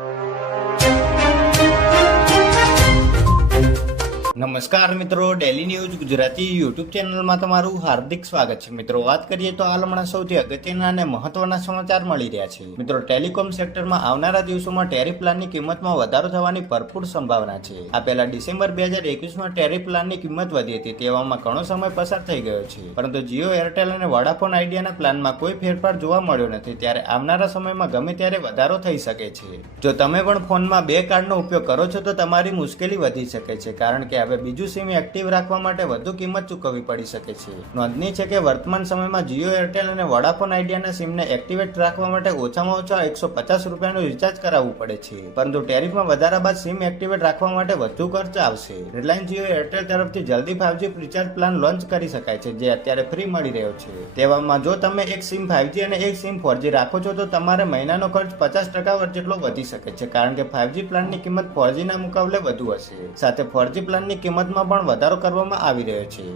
you. નમસ્કાર મિત્રો daily news Gujarati YouTube ચેનલમાં તમારું હાર્દિક સ્વાગત છે. મિત્રો, વાત કરીએ તો હાલ હમણાં સૌથી અગત્યના અને મહત્વના સમાચાર મળી રહ્યા છે. મિત્રો, ટેલિકોમ સેક્ટરમાં આવનારા દિવસોમાં ટેરિફ પ્લાનની કિંમતમાં વધારો થવાની ભરપૂર સંભાવના છે. આ પહેલા ડિસેમ્બર બે હજાર એકવીસમાં ટેરિફ પ્લાનની કિંમત વધી હતી. તેવામાં ઘણો સમય પસાર થઈ ગયો છે. પરંતુ જીઓ એરટેલ અને વોડાફોન આઈડિયાના પ્લાનમાં કોઈ ફેરફાર જોવા મળ્યો નથી. ત્યારે આવનારા સમયમાં ગમે ત્યારે વધારો થઈ શકે છે. જો તમે પણ ફોનમાં બે કાર્ડનો ઉપયોગ કરો છો, તો તમારી મુશ્કેલી વધી શકે છે. કારણ કે હવે બીજું સિમ એક્ટિવ રાખવા માટે વધુ કિંમત ચૂકવવી પડી શકે છે. નોંધની છે કે વર્તમાન સમયમાં જીઓ એરટેલ અને વોડાફોન આઈડિયાના સિમને એક્ટિવેટ રાખવા માટે ઓછામાં ઓછા એકસો પચાસ રૂપિયાનું રિચાર્જ કરાવવું પડે છે. પરંતુ ટેરિફમાં વધારા બાદ સિમ એક્ટિવેટ રાખવા માટે વધુ ખર્ચ આવશે. રિલાયન્સ જીઓ એરટેલ તરફથી જલ્દી ફાઇવજી રિચાર્જ પ્લાન લોન્ચ કરી શકાય છે, જે અત્યારે ફ્રી મળી રહ્યો છે. તેવામાં જો તમે એક સિમ ફાઇવજી અને એક સિમ ફોરજી રાખો છો, તો તમારે મહિનાનો ખર્ચ પચાસ ટકા જેટલો વધી શકે છે, કારણ કે ફાઇવજી પ્લાનની કિંમત ફોરજીના મુકાબલે વધુ હશે. સાથે ફોરજી પ્લાનની કિંમતમાં પણ વધારો કરવામાં આવી રહ્યો છે.